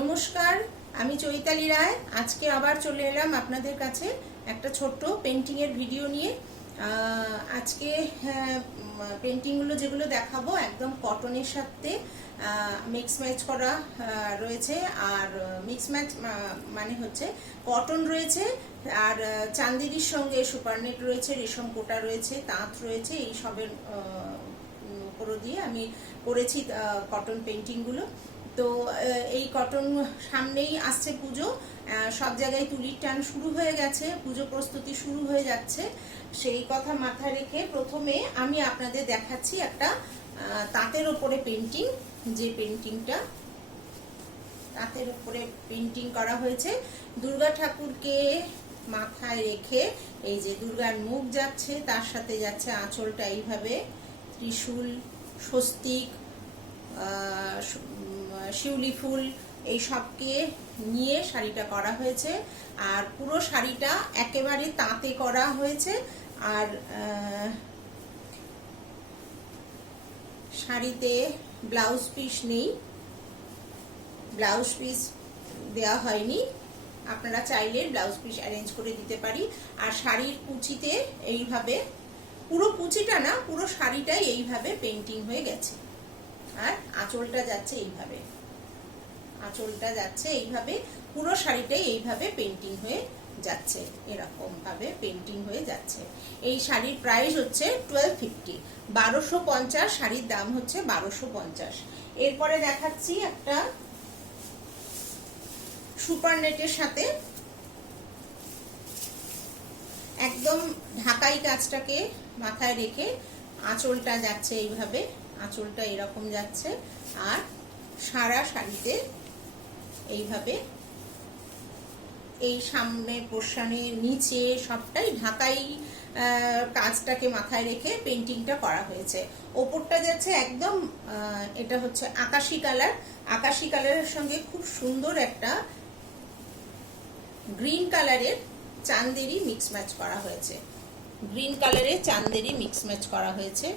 নমস্কার আমি চৈতালি রায়। আজকে আবার চলে এলাম আপনাদের কাছে একটা ছোট্ট পেন্টিংয়ের ভিডিও নিয়ে। আজকে হ্যাঁ, পেন্টিংগুলো যেগুলো দেখাবো একদম কটনের সাথে মিক্স ম্যাচ করা রয়েছে। আর মিক্স ম্যাচ মানে হচ্ছে কটন রয়েছে আর চান্দেরির সঙ্গে সুপারনেট রয়েছে রেশম কোটা রয়েছে তাঁত রয়েছে এই সবের দিয়ে আমি করেছি কটন পেন্টিংগুলো তো এই কটন সামনেই আসছে পুজো। সব জায়গায় তুলির টান শুরু হয়ে গেছে, পুজো প্রস্তুতি শুরু হয়ে যাচ্ছে। সেই কথা মাথায় রেখে প্রথমে আমি আপনাদের দেখাচ্ছি একটা তাঁতের ওপরে পেন্টিং যে পেন্টিংটা তাঁতের উপরে পেন্টিং করা হয়েছে। দুর্গা ঠাকুরকে মাথায় রেখে এই যে দুর্গার মুখ যাচ্ছে, তার সাথে যাচ্ছে আঁচলটা এইভাবে, ত্রিশূল, স্বস্তিক শিউলি ফুল এই সবকে নিয়ে শাড়িটা করা হয়েছে। আর পুরো শাড়িটা একেবারে তাঁতে করা হয়েছে। আর শাড়িতে ব্লাউজ পিস নেই। ব্লাউজ পিস দেওয়া হয়নি। আপনারা চাইলে ব্লাউজ পিস অ্যারেঞ্জ করে দিতে পারি। আর শাড়ির কুচিতে এইভাবে, পুরো কুচিটা না, পুরো শাড়িটাই এইভাবে পেন্টিং হয়ে গেছে। আর আঁচলটা যাচ্ছে এইভাবে। আঁচলটা যাচ্ছে এইভাবে, পুরো শাড়িটাই এইভাবে পেন্টিং হয়ে যাচ্ছে এরকম ভাবে পেন্টিং হয়ে যাচ্ছে। এই শাড়ির প্রাইস হচ্ছে টুয়েলভ ফিফটি বারোশো পঞ্চাশ, শাড়ির দাম হচ্ছে বারোশো পঞ্চাশ। এরপরে দেখাচ্ছি একটা সুপার নেটের সাথে একদম ঢাকাই কাজটাকে মাথায় রেখে আঁচলটা যাচ্ছে এইভাবে। আঁচলটা এরকম যাচ্ছে। আর সারা শাড়িতে এইভাবে এই সামনে পোর্শনের নিচে সবটাই ঢাকাই কাজটাকে মাথায় রেখে পেন্টিংটা করা হয়েছে। ওপরটা যাচ্ছে একদম এটা হচ্ছে আকাশি কালার। আকাশি কালারের সঙ্গে খুব সুন্দর একটা গ্রিন কালারের চান্দেরি মিক্স ম্যাচ করা হয়েছে। গ্রিন কালারের চান্দেরি মিক্স ম্যাচ করা হয়েছে।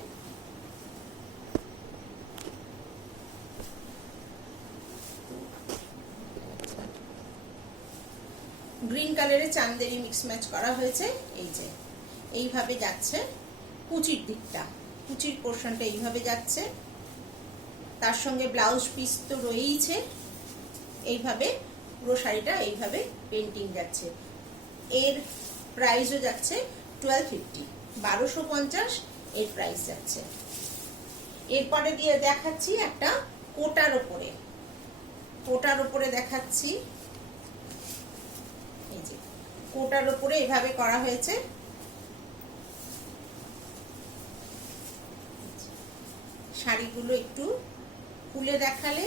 গ্রিন কালারের চান্দেরি মিক্স ম্যাচ করা হয়েছে। এই যে, এইভাবে যাচ্ছে কুচির দিকটা। কুচির পোর্শনটা এইভাবে যাচ্ছে। তার সঙ্গে ব্লাউজ পিস তো রয়েইছে। এইভাবে পুরো শাড়িটা এইভাবে পেন্টিং যাচ্ছে। এর প্রাইসও যাচ্ছে টুয়েলভ ফিফটি বারোশো পঞ্চাশ এর প্রাইস যাচ্ছে। এরপরে দিয়ে দেখাচ্ছি একটা কোটার ওপরে। কোটার ওপরে দেখাচ্ছি। কোটার ওপরে এভাবে করা হয়েছে। শাড়িগুলো একটু খুলে দেখালে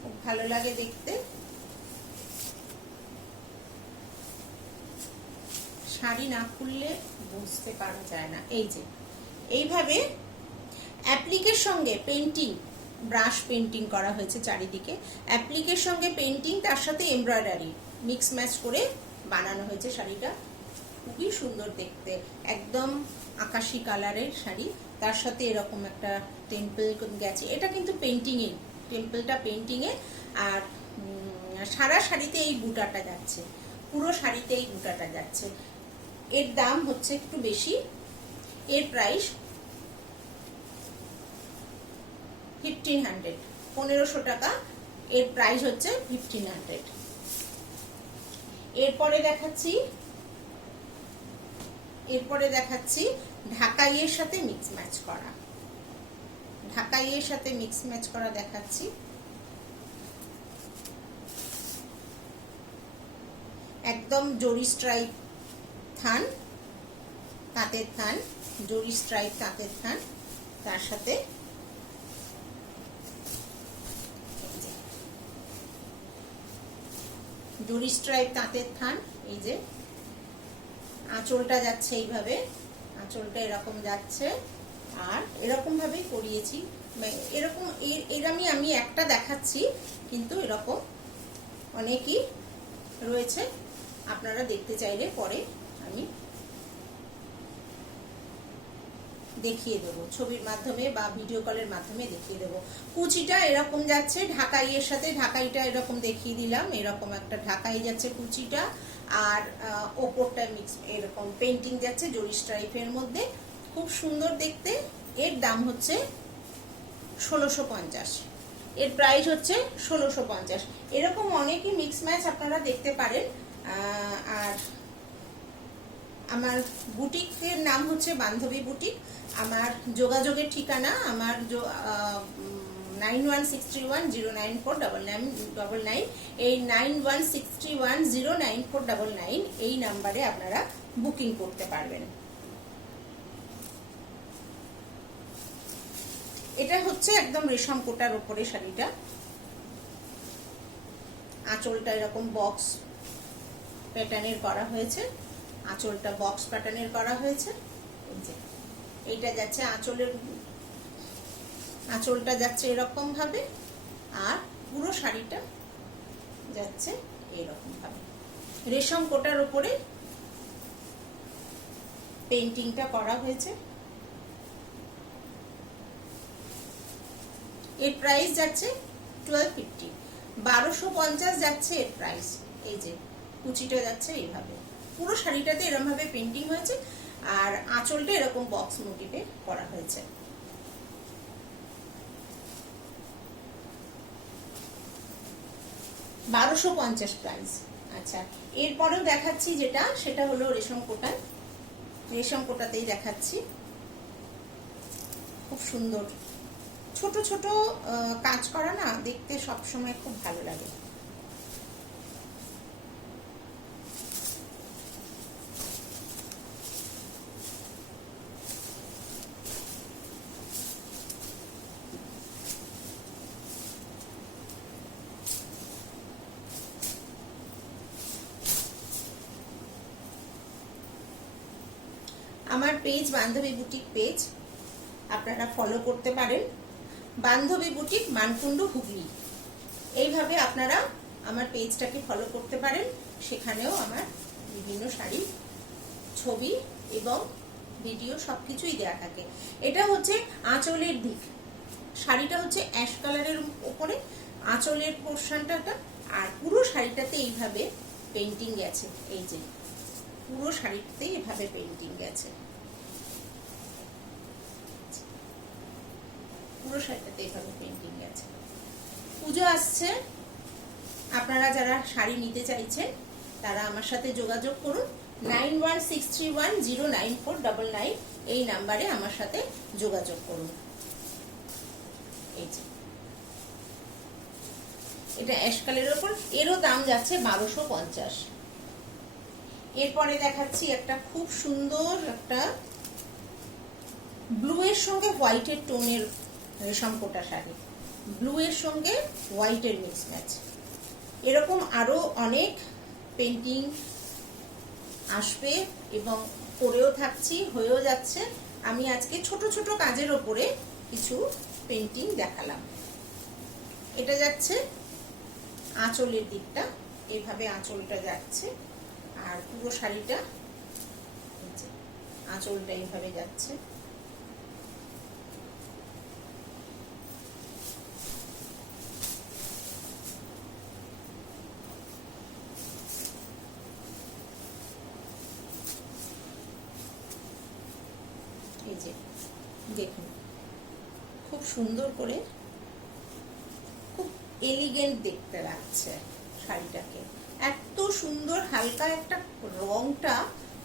খুব ভালো লাগে দেখতে। শাড়ি না খুললে বুঝতে পারা যায় না। এই যে, এইভাবে অ্যাপ্লিকের সঙ্গে পেন্টিং ব্রাশ পেন্টিং করা হয়েছে চারিদিকে। অ্যাপ্লিকের সঙ্গে পেন্টিং তার সাথে এমব্রয়ডারি, মিক্স ম্যাচ করে বানানো হয়েছে শাড়িটা। খুবই সুন্দর দেখতে। একদম আকাশি কালারের শাড়ি। তার সাথে এরকম একটা টেম্পল গেছে। এটা কিন্তু পেন্টিংয়ে টেম্পলটা পেন্টিংয়ে আর সারা শাড়িতে এই বুটাটা যাচ্ছে। পুরো শাড়িতে এই বুটাটা যাচ্ছে। এর দাম হচ্ছে একটু বেশি। এর প্রাইস ফিফটিন হান্ড্রেড পনেরোশো টাকা। এর প্রাইস হচ্ছে ফিফটিন হান্ড্রেড এরপরে দেখাচ্ছি এরপরে দেখাচ্ছি ঢাকাইয়ের সাথে মিক্স ম্যাচ করা। ঢাকাইয়ের সাথে মিক্স ম্যাচ করা দেখাচ্ছি। একদম জরি স্ট্রাইপ থান, তাঁতের থান, জরি স্ট্রাইপ তাঁতের থান, তার সাথে জরি স্ট্রাইপ তাঁতের থান, এই যে। আঁচলটা যাচ্ছে এইভাবে, আঁচলটা এরকম যাচ্ছে। আর এরকম ভাবেই করিয়েছি এরকম, এর- এর আমি আমি একটা দেখাচ্ছি, কিন্তু এরকম অনেকই রয়েছে। আপনারা দেখতে চাইলে পরে আমি দেখিয়ে দেবো, ছবির মাধ্যমে বা ভিডিও কলের মাধ্যমে দেখিয়ে দেবো। কুচিটা এরকম যাচ্ছে, ঢাকাইয়ের সাথে ঢাকাইটা এরকম দেখিয়ে দিলাম, এরকম একটা ঢাকাই যাচ্ছে কুচিটা, আর ওপরটা মিক্স এরকম পেন্টিং যাচ্ছে জরি স্ট্রাইপের মধ্যে। খুব সুন্দর দেখতে, এর দাম হচ্ছে ষোলোশো পঞ্চাশ। এর প্রাইস হচ্ছে ষোলোশো পঞ্চাশ। এরকম অনেকই মিক্স ম্যাচ আপনারা দেখতে পারেন আর আমার বুটিকের নাম হচ্ছে বান্ধবী বুটিক। আমার যোগাযোগের ঠিকানা আমার nine one six three one zero nine four double nine double nine এই nine one six three one zero nine four double nine এই নাম্বারে আপনারা বুকিং করতে পারবেন। এটা হচ্ছে একদম রেশম কোটার ওপরে শাড়িটা। আঁচলটা এরকম বক্স প্যাটার্নের করা হয়েছে। আঁচলটা বক্স প্যাটার্নের করা হয়েছে। এই এইটা যাচ্ছে আঁচলের আঁচলটা যাচ্ছে এরকম ভাবে, আর পুরো শাড়িটা যাচ্ছে এরকম ভাবে। রেশম কোটার উপরে পেন্টিংটা করা হয়েছে। এর প্রাইস যাচ্ছে টুয়েলভ ফিফটি বারোশো পঞ্চাশ যাচ্ছে এর প্রাইস এই যে, কুচিটা যাচ্ছে এইভাবে। পুরো শাড়িটাতে এরকম ভাবে পেন্টিং হয়েছে আর আঁচলটা এরকম বক্স মোটিভে করা হয়েছে। বারোশো পঞ্চাশ প্রাইস আচ্ছা এরপরেও দেখাচ্ছি যেটা, সেটা হলো রেশম কোটা। রেশম কোটাতেই দেখাচ্ছি। খুব সুন্দর। ছোট ছোট কাজ করা না, দেখতে সবসময় খুব ভালো লাগে। আমার পেজ বান্ধবী বুটিক পেজ আপনারা ফলো করতে পারেন। বান্ধবী বুটিক মানকুণ্ড, হুগলি। এইভাবে আপনারা আমার পেজটাকে ফলো করতে পারেন। সেখানেও আমার বিভিন্ন শাড়ি ছবি এবং ভিডিও সব কিছুই দেওয়া থাকে। এটা হচ্ছে আঁচলের দিক। শাড়িটা হচ্ছে অ্যাশ কালারের উপরে। আঁচলের পোর্শনটা আর পুরো শাড়িটাতে এইভাবে পেন্টিং গেছে এই যে পুরো শাড়িটাতে এভাবে পেন্টিং গেছে। পুরো শাড়িটাতে এভাবে পেন্টিং গেছে। পুজো আসছে। আপনারা যারা শাড়ি নিতে চাইছেন, তারা আমার সাথে যোগাযোগ করুন। Nine one six three one zero nine four double nine এই নাম্বারে আমার সাথে যোগাযোগ করুন। এটা অ্যাশকালের ওপর এরও দাম যাচ্ছে বারোশো পঞ্চাশ। এরপরে দেখাচ্ছি একটা খুব সুন্দর একটা ব্লু এর সঙ্গে হোয়াইটের টোনের রেশম কোটা শাড়ি। ব্লু এর সঙ্গে হোয়াইটের মিক্স ম্যাচ। এরকম আরও অনেক পেন্টিং আসবে এবং করেও থাকছি, হয়েও যাচ্ছে। আমি আজকে ছোট ছোট কাজের ওপরে কিছু পেন্টিং দেখালাম। এটা যাচ্ছে আঁচলের দিকটা। এভাবে আঁচলটা যাচ্ছে। আর পুরো শাড়িটা আঁচলটা এইভাবে যাচ্ছে। এই যে, দেখুন, খুব সুন্দর করে খুব এলিগেন্ট দেখতে লাগছে শাড়িটাকে। সুন্দর হালকা একটা রংটা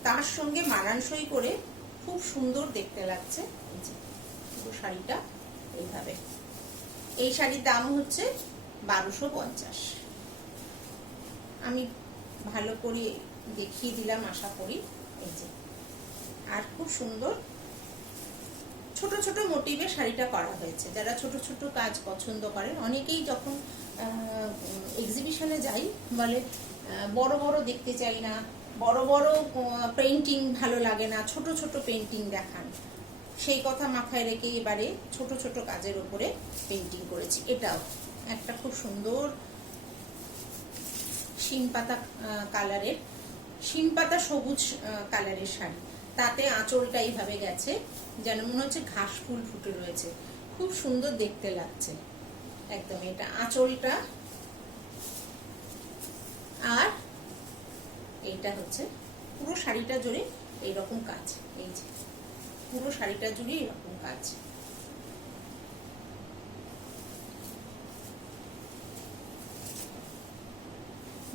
তার সঙ্গে মানানসই করে খুব সুন্দর দেখতে লাগছে। পুরো শাড়িটা এইভাবে। এই শাড়ির দাম হচ্ছে বারোশো পঞ্চাশ। আমি ভালো করে দেখিয়ে দিলাম, আশা করি। এই যে, আর খুব সুন্দর ছোট ছোট মোটিভে শাড়িটা করা হয়েছে। যারা ছোট ছোট কাজ পছন্দ করেন, অনেকেই যখন এক্সিবিশনে যাই, বলে বড় বড় দেখতে চাই না। বড় বড় পেন্টিং ভালো লাগে না, ছোট ছোট পেন্টিং দেখান। সেই কথা মাথায় রেখে এবারে ছোট ছোট কাজের উপরে পেন্টিং করেছি। এটাও একটা খুব সুন্দর শিম পাতা কালারের শিম পাতা সবুজ কালারের শাড়ি। তাতে আঁচলটা এইভাবে গেছে যেন মনে হচ্ছে ঘাস ফুল ফুটে রয়েছে। খুব সুন্দর দেখতে লাগছে। একদম এটা আঁচলটা আর এইটা হচ্ছে পুরো শাড়িটা জুড়ে এইরকম কাজ। এই যে, পুরো শাড়িটা জুড়ে এরকম কাজ।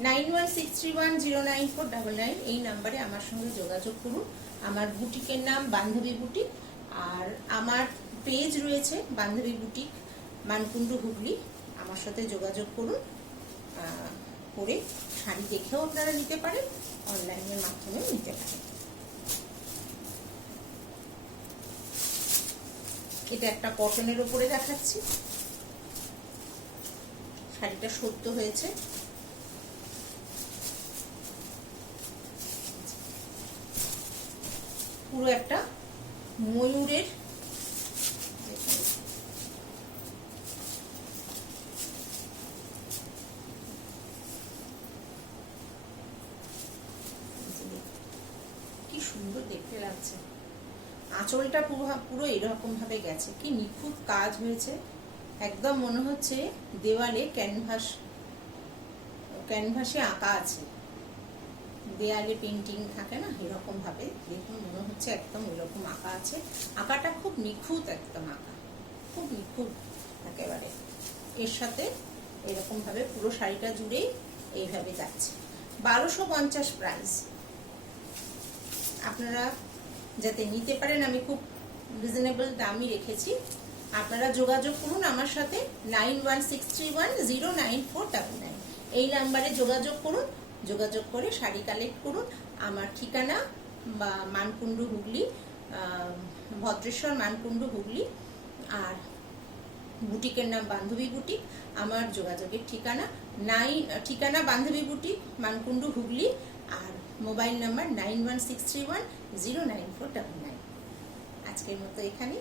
Nine one six three one zero nine four double nine এই নাম্বারে আমার সঙ্গে যোগাযোগ করুন। আমার বুটিকের নাম বান্ধবী বুটিক। আর আমার পেজ রয়েছে বান্ধবী বুটিক, মানকুণ্ডু হুগলি। আমার সাথে যোগাযোগ করুন। করে শাড়ি দেখেও আপনারা নিতে পারেন, অনলাইনের মাধ্যমেও নিতে পারেন। এটা একটা কটনের উপরে দেখাচ্ছি। শাড়িটা সত্য হয়েছে। পুরো একটা ময়ূরের কি সুন্দর দেখতে লাগছে। আঁচলটা পুরো পুরো এরকম ভাবে গেছে। কি নিখুঁত কাজ হয়েছে। একদম মনে হচ্ছে দেওয়ালে ক্যানভাস, ক্যানভাসে আঁকা আছে। দেয়ালে পেন্টিং থাকে না এরকম ভাবে দেখুন, মনে হচ্ছে একদম এরকম আঁকা আছে। আঁকাটা খুব নিখুঁত একদম আঁকা। খুব নিখুঁত একেবারে। এর সাথে এরকম ভাবে পুরো শাড়িটা জুড়েই এইভাবে যাচ্ছে। বারোশো পঞ্চাশ প্রাইস আপনারা যাতে নিতে পারেন, আমি খুব রিজনেবল দামই রেখেছি। আপনারা যোগাযোগ করুন আমার সাথে nine one six three one zero nine four double nine এই নাম্বারে যোগাযোগ করুন, যোগাযোগ করে শাড়ি কালেক্ট করুন। আমার ঠিকানা, বা মানকুণ্ডু হুগলি ভদ্রেশ্বর মানকুণ্ডু হুগলি, আর বুটিকের নাম বান্ধবী বুটিক। আমার যোগাযোগের ঠিকানা নাই ঠিকানা বান্ধবী boutique, Mankundu Hooghly mobile number nine one six three one zero nine four double nine. আজকের মতো এখানে